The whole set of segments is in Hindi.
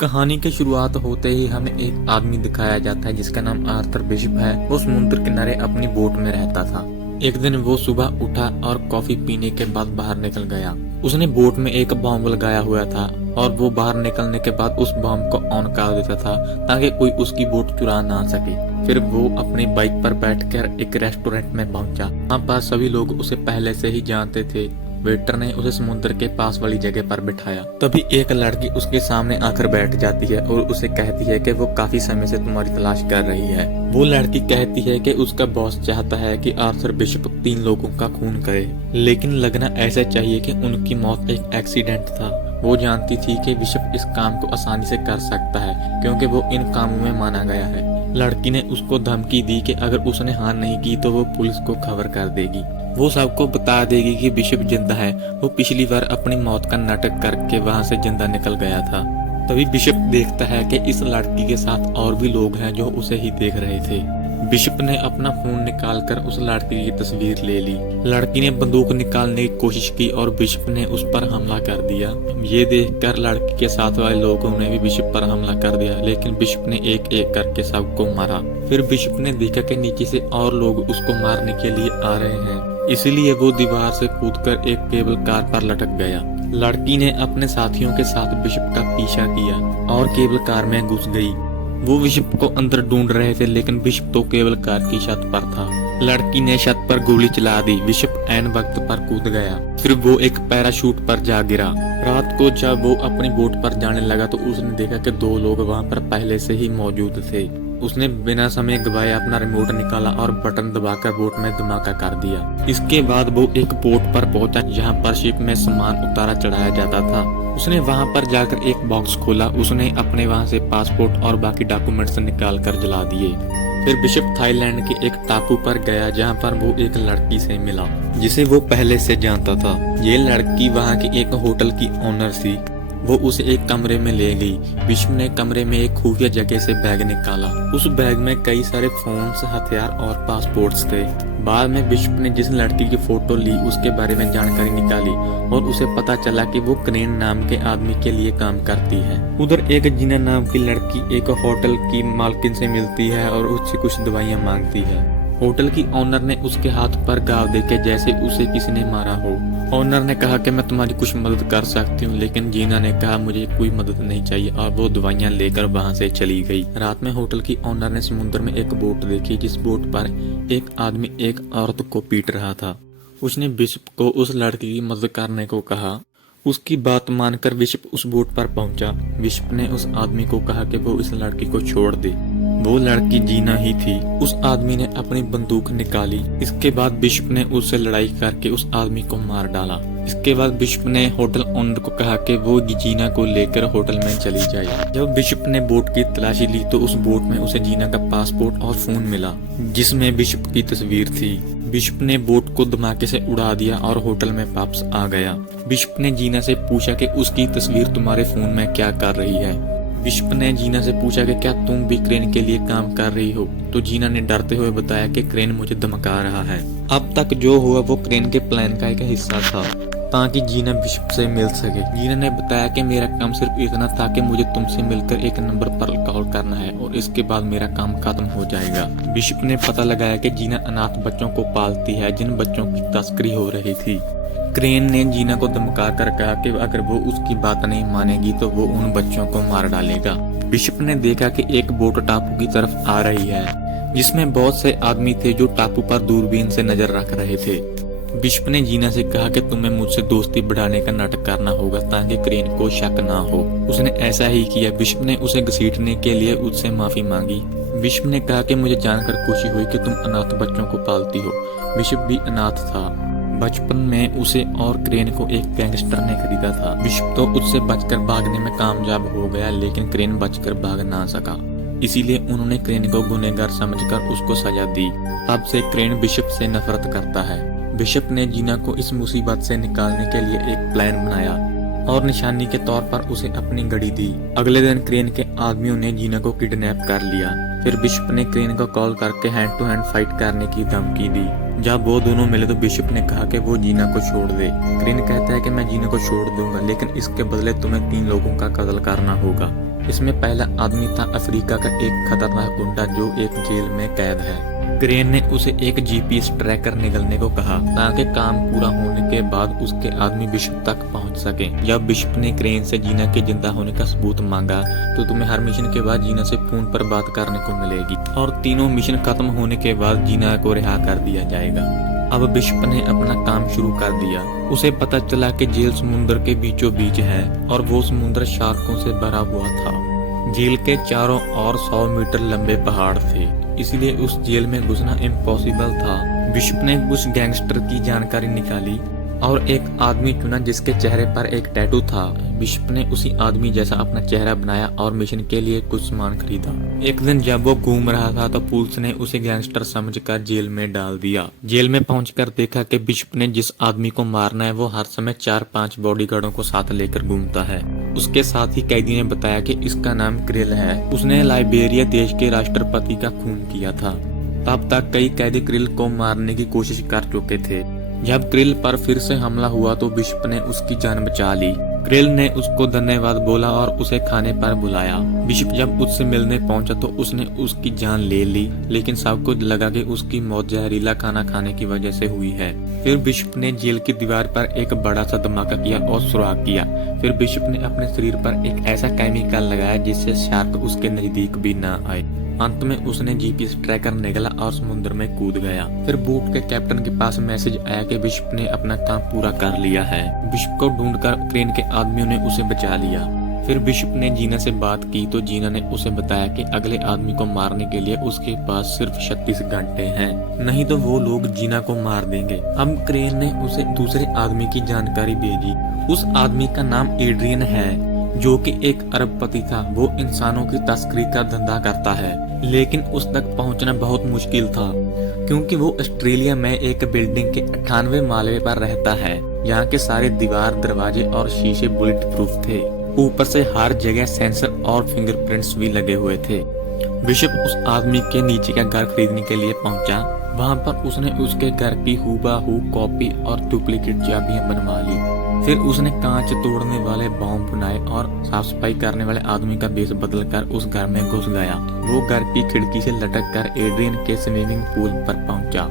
कहानी की शुरुआत होते ही हमें एक आदमी दिखाया जाता है जिसका नाम आर्थर बिशप है। वो समुद्र किनारे अपनी बोट में रहता था। एक दिन वो सुबह उठा और कॉफी पीने के बाद बाहर निकल गया। उसने बोट में एक बॉम्ब लगाया हुआ था और वो बाहर निकलने के बाद उस बॉम्ब को ऑन कर देता था ताकि कोई उसकी बोट चुरा ना सके। फिर वो अपनी बाइक पर बैठकर एक रेस्टोरेंट में पहुंचा। वहाँ पर सभी लोग उसे पहले से ही जानते थे। वेटर ने उसे समुद्र के पास वाली जगह पर बिठाया। तभी एक लड़की उसके सामने आकर बैठ जाती है और उसे कहती है कि वो काफी समय से तुम्हारी तलाश कर रही है। वो लड़की कहती है कि उसका बॉस चाहता है कि आर्थर बिशप 3 लोगों का खून करे, लेकिन लगना ऐसा चाहिए कि उनकी मौत एक एक्सीडेंट था। वो जानती थी कि बिशप इस काम को आसानी से कर सकता है क्योंकि वो इन कामों में माना गया है। लड़की ने उसको धमकी दी कि अगर उसने हार नहीं की तो वो पुलिस को खबर कर देगी। वो सबको बता देगी कि बिशप जिंदा है। वो पिछली बार अपनी मौत का नाटक करके वहाँ से जिंदा निकल गया था। तभी बिशप देखता है कि इस लड़की के साथ और भी लोग हैं जो उसे ही देख रहे थे। बिशप ने अपना फोन निकालकर उस लड़की की तस्वीर ले ली। लड़की ने बंदूक निकालने की कोशिश की और बिशप ने उस पर हमला कर दिया। ये देखकर लड़की के साथ वाले लोगों ने भी बिशप पर हमला कर दिया, लेकिन बिशप ने एक एक करके सबको मारा। फिर बिशप ने देखा कि नीचे से और लोग उसको मारने के लिए आ रहे हैं, इसलिए वो दीवार से कूदकर एक केबल कार पर लटक गया। लड़की ने अपने साथियों के साथ बिशप का पीछा किया और केबल कार में घुस गई। वो बिशप को अंदर ढूंढ रहे थे, लेकिन बिशप तो केबल कार की छत पर था। लड़की ने छत पर गोली चला दी। बिशप ऐन वक्त पर कूद गया। फिर वो एक पैराशूट पर जा गिरा। रात को जब वो अपनी बोट पर जाने लगा तो उसने देखा कि 2 लोग वहाँ पर पहले से ही मौजूद थे। उसने बिना समय गवाए अपना रिमोट निकाला और बटन दबाकर बोट में धमाका कर दिया। इसके बाद वो एक बोट पर पहुंचा जहां पर शिप में सामान उतारा चढ़ाया जाता था। उसने वहां पर जाकर एक बॉक्स खोला। उसने अपने वहां से पासपोर्ट और बाकी डॉक्यूमेंट्स निकाल कर जला दिए। फिर बिशप थाईलैंड के एक टापू पर गया जहां पर वो एक लड़की से मिला जिसे वो पहले से जानता था। ये लड़की वहां के एक होटल की ओनर थी। वो उसे एक कमरे में ले गई। बिशप ने कमरे में एक खुफिया जगह से बैग निकाला। उस बैग में कई सारे फोन्स, हथियार और पासपोर्ट्स थे। बाद में बिशप ने जिस लड़की की फोटो ली उसके बारे में जानकारी निकाली और उसे पता चला कि वो क्रेन नाम के आदमी के लिए काम करती है। उधर एक जीना नाम की लड़की एक होटल की मालकिन से मिलती है और उससे कुछ दवाइयाँ मांगती है। होटल की ओनर ने उसके हाथ पर घाव देके जैसे उसे किसी ने मारा हो। ओनर ने कहा कि मैं तुम्हारी कुछ मदद कर सकती हूँ, लेकिन जीना ने कहा मुझे कोई मदद नहीं चाहिए और वो दवाइयाँ लेकर वहाँ से चली गई। रात में होटल की ओनर ने समुद्र में एक बोट देखी जिस बोट पर एक आदमी एक औरत को पीट रहा था। उसने बिशप को उस लड़की की मदद करने को कहा। उसकी बात मानकर बिशप उस बोट पर पहुंचा। बिशप ने उस आदमी को कहा कि वो इस लड़की को छोड़ दे। वो लड़की जीना ही थी। उस आदमी ने अपनी बंदूक निकाली। इसके बाद बिशप ने उससे लड़ाई करके उस आदमी को मार डाला। इसके बाद बिशप ने होटल ओनर को कहा कि वो जीना को लेकर होटल में चली जाए। जब बिशप ने बोट की तलाशी ली तो उस बोट में उसे जीना का पासपोर्ट और फोन मिला जिसमें बिशप की तस्वीर थी। बिशप ने बोट को धमाके से उड़ा दिया और होटल में वापस आ गया। बिशप ने जीना से पूछा कि उसकी तस्वीर तुम्हारे फोन में क्या कर रही है। बिशप ने जीना से पूछा कि क्या तुम भी क्रेन के लिए काम कर रही हो, तो जीना ने डरते हुए बताया कि क्रेन मुझे धमका रहा है। अब तक जो हुआ वो क्रेन के प्लान का एक हिस्सा था ताकि जीना बिशप से मिल सके। जीना ने बताया कि मेरा काम सिर्फ इतना था कि मुझे तुमसे मिलकर एक नंबर पर कॉल करना है और इसके बाद मेरा काम खत्म हो जाएगा। बिशप ने पता लगाया कि जीना अनाथ बच्चों को पालती है जिन बच्चों की तस्करी हो रही थी। क्रेन ने जीना को धमका कर कहा कि अगर वो उसकी बात नहीं मानेगी तो वो उन बच्चों को मार डालेगा। बिशप ने देखा कि एक बोट टापू की तरफ आ रही है जिसमें बहुत से आदमी थे जो टापू पर दूरबीन से नजर रख रहे थे। बिशप ने जीना से कहा कि तुम्हें मुझसे दोस्ती बढ़ाने का नाटक करना होगा ताकि क्रेन को शक ना हो। उसने ऐसा ही किया। बिशप ने उसे घसीटने के लिए उससे माफी मांगी। बिशप ने कहा कि मुझे जानकर खुशी हुई कि तुम अनाथ बच्चों को पालती हो। बिशप भी अनाथ था। बचपन में उसे और क्रेन को एक गैंगस्टर ने खरीदा था। बिशप तो उससे बचकर भागने में कामयाब हो गया, लेकिन क्रेन बचकर भाग ना सका। इसीलिए उन्होंने क्रेन को गुनहगार समझकर उसको सजा दी। तब से क्रेन बिशप से नफरत करता है। बिशप ने जीना को इस मुसीबत से निकालने के लिए एक प्लान बनाया और निशानी के तौर पर उसे अपनी घड़ी दी। अगले दिन क्रेन के आदमियों ने जीना को किडनैप कर लिया। फिर बिशप ने क्रेन को कॉल करके हैंड टू हैंड फाइट करने की धमकी दी। जब वो दोनों मिले तो बिशप ने कहा कि वो जीना को छोड़ दे। क्रेन कहता है कि मैं जीना को छोड़ दूंगा, लेकिन इसके बदले तुम्हें 3 लोगों का कत्ल करना होगा। इसमें पहला आदमी था अफ्रीका का एक खतरनाक गुंडा जो एक जेल में कैद है। क्रेन ने उसे एक जीपीएस ट्रैकर निकलने को कहा ताकि काम पूरा होने के बाद उसके आदमी बिशप तक पहुंच सके। जब बिशप ने क्रेन से जीना के जिंदा होने का सबूत मांगा तो तुम्हें हर मिशन के बाद जीना से फोन पर बात करने को मिलेगी और तीनों मिशन खत्म होने के बाद जीना को रिहा कर दिया जाएगा। अब बिशप ने अपना काम शुरू कर दिया। उसे पता चला कि जेल समुद्र के बीचों बीच है और वो समुद्र शार्कों से भरा हुआ था। जेल के चारों ओर 100 मीटर लंबे पहाड़ थे, इसलिए उस जेल में घुसना इम्पॉसिबल था। बिशप ने उस गैंगस्टर की जानकारी निकाली और एक आदमी चुना जिसके चेहरे पर एक टैटू था। बिशप ने उसी आदमी जैसा अपना चेहरा बनाया और मिशन के लिए कुछ सामान खरीदा। एक दिन जब वो घूम रहा था तो पुलिस ने उसे गैंगस्टर समझकर जेल में डाल दिया। जेल में पहुंचकर देखा कि बिशप ने जिस आदमी को मारना है वो हर समय 4-5 बॉडीगार्डों को साथ लेकर घूमता है। उसके साथ ही कैदी ने बताया कि इसका नाम क्रिल है। उसने लाइबेरिया देश के राष्ट्रपति का खून किया था। तब तक कई कैदी क्रिल को मारने की कोशिश कर चुके थे। जब क्रिल पर फिर से हमला हुआ तो बिशप ने उसकी जान बचा ली। क्रिल ने उसको धन्यवाद बोला और उसे खाने पर बुलाया। बिशप जब उससे मिलने पहुंचा तो उसने उसकी जान ले ली, लेकिन सबको लगा कि उसकी मौत जहरीला खाना खाने की वजह से हुई है। फिर बिशप ने जेल की दीवार पर एक बड़ा सा धमाका किया और सुराग किया। फिर बिशप ने अपने शरीर पर एक ऐसा केमिकल लगाया जिससे शार्क उसके नजदीक भी न आए। अंत में उसने जीपीएस ट्रैकर निकाला और समुद्र में कूद गया। फिर बोट के कैप्टन के पास मैसेज आया कि बिशप ने अपना काम पूरा कर लिया है। बिशप को ढूंढकर क्रेन के आदमियों ने उसे बचा लिया। फिर बिशप ने जीना से बात की तो जीना ने उसे बताया कि अगले आदमी को मारने के लिए उसके पास सिर्फ 36 घंटे हैं, नहीं तो वो लोग जीना को मार देंगे। अब क्रेन ने उसे दूसरे आदमी की जानकारी भेजी। उस आदमी का नाम एड्रियन है जो कि एक अरबपति था। वो इंसानों की तस्करी का धंधा करता है, लेकिन उस तक पहुंचना बहुत मुश्किल था क्योंकि वो ऑस्ट्रेलिया में एक बिल्डिंग के 98 माले पर रहता है। यहाँ के सारे दीवार, दरवाजे और शीशे बुलेट प्रूफ थे। ऊपर से हर जगह सेंसर और फिंगरप्रिंट्स भी लगे हुए थे। बिशप उस आदमी के नीचे का घर खरीदने के लिए पहुंचा। वहाँ पर उसने उसके घर की हूबहू कॉपी और डुप्लीकेट चाबियां बनवा ली। फिर उसने कांच तोड़ने वाले बॉम्ब बनाए और साफ सफाई करने वाले आदमी का भेष बदलकर उस घर में घुस गया। वो घर की खिड़की से लटक कर एड्रियन के स्विमिंग पूल पर पहुंचा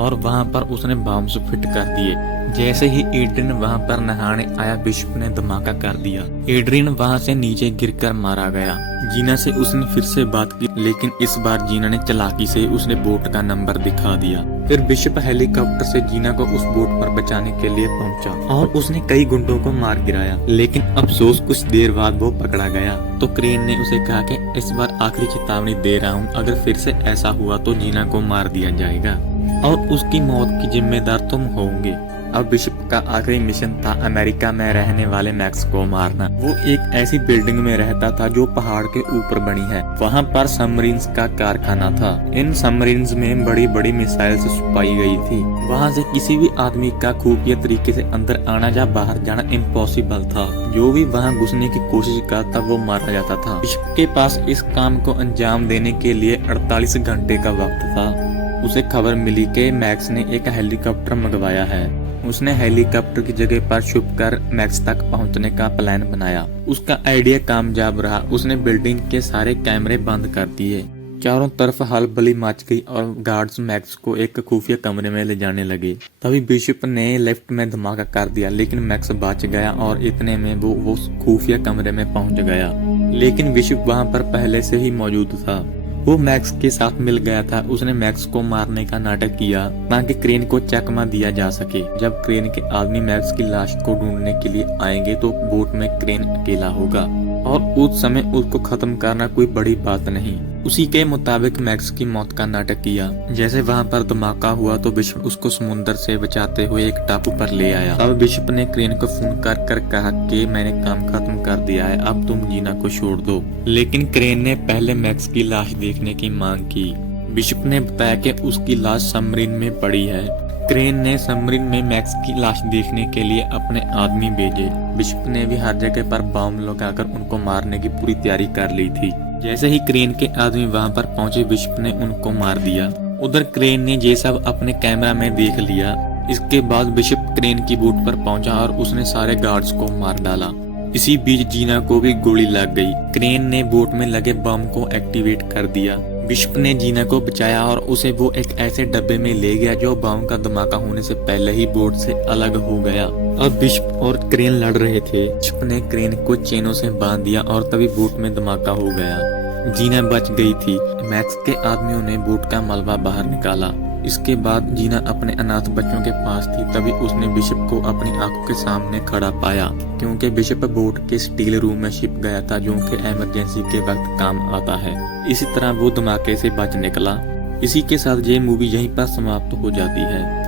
और वहां पर उसने बॉम्ब्स फिट कर दिए। जैसे ही एड्रियन वहां पर नहाने आया, बिशप ने धमाका कर दिया। एड्रियन वहां से नीचे गिरकर मारा गया। जीना से उसने फिर से बात की, लेकिन इस बार जीना ने चालाकी से उसने बोट का नंबर दिखा दिया। फिर बिशप हेलीकॉप्टर से जीना को उस बोट पर बचाने के लिए पहुंचा और उसने कई गुंडों को मार गिराया, लेकिन अफसोस कुछ देर बाद वो पकड़ा गया। तो क्रेन ने उसे कहा कि इस बार आखिरी चेतावनी दे रहा हूँ, अगर फिर से ऐसा हुआ तो जीना को मार दिया जाएगा और उसकी मौत की जिम्मेदार तुम होंगे। अब बिशप का आखिरी मिशन था अमेरिका में रहने वाले मैक्स को मारना। वो एक ऐसी बिल्डिंग में रहता था जो पहाड़ के ऊपर बनी है। वहाँ पर सबमरीन्स का कारखाना था। इन सबमरीन्स में बड़ी बड़ी मिसाइल्स छुपाई गई थी। वहाँ से किसी भी आदमी का खुफिया तरीके से अंदर आना या बाहर जाना इम्पॉसिबल था। जो भी वहाँ घुसने की कोशिश करता वो मारा जाता था। बिशप के पास इस काम को अंजाम देने के लिए 48 घंटे का वक्त था। उसे खबर मिली कि मैक्स ने एक हेलीकॉप्टर मंगवाया है। उसने हेलीकॉप्टर की जगह पर छुपकर मैक्स तक पहुंचने का प्लान बनाया। उसका आइडिया कामयाब रहा। उसने बिल्डिंग के सारे कैमरे बंद कर दिए। चारों तरफ हलबली मच गई और गार्ड्स मैक्स को एक खुफिया कमरे में ले जाने लगे। तभी बिशप ने लेफ्ट में धमाका कर दिया, लेकिन मैक्स बच गया और इतने में वो खुफिया कमरे में पहुंच गया। लेकिन बिशप वहां पर पहले से ही मौजूद था। वो मैक्स के साथ मिल गया था। उसने मैक्स को मारने का नाटक किया ताकि क्रेन को चकमा दिया जा सके। जब क्रेन के आदमी मैक्स की लाश को ढूंढने के लिए आएंगे तो बोट में क्रेन अकेला होगा और उस समय उसको खत्म करना कोई बड़ी बात नहीं। उसी के मुताबिक मैक्स की मौत का नाटक किया। जैसे वहां पर धमाका हुआ तो बिशप उसको समुद्र से बचाते हुए एक टापू पर ले आया। अब बिशप ने क्रेन को फोन कर कहा कि मैंने काम खत्म कर दिया है, अब तुम जीना को छोड़ दो। लेकिन क्रेन ने पहले मैक्स की लाश देखने की मांग की। बिशप ने बताया कि उसकी लाश सबमरीन में पड़ी है। क्रेन ने सबमरीन में मैक्स की लाश देखने के लिए अपने आदमी भेजे। बिशप ने भी हर जगह पर बम लगाकर उनको मारने की पूरी तैयारी कर ली थी। जैसे ही क्रेन के आदमी वहां पर पहुंचे, बिशप ने उनको मार दिया। उधर क्रेन ने ये सब अपने कैमरा में देख लिया। इसके बाद बिशप क्रेन की बोट पर पहुंचा और उसने सारे गार्ड्स को मार डाला। इसी बीच जीना को भी गोली लग गई। क्रेन ने बोट में लगे बम को एक्टिवेट कर दिया। बिशप ने जीना को बचाया और उसे वो एक ऐसे डब्बे में ले गया जो बम का धमाका होने से पहले ही बोट से अलग हो गया। अब बिशप और क्रेन लड़ रहे थे। बिशप ने क्रेन को चेनों से बांध दिया और तभी बोट में धमाका हो गया। जीना बच गई थी। मैक्स के आदमियों ने बोट का मलबा बाहर निकाला। इसके बाद जीना अपने अनाथ बच्चों के पास थी। तभी उसने बिशप को अपनी आंखों के सामने खड़ा पाया, क्योंकि बिशप बोट के स्टील रूम में छिप गया था, जो कि इमरजेंसी के वक्त काम आता है। इसी तरह वो धमाके से बच निकला। इसी के साथ ये मूवी यहीं पर समाप्त हो जाती है।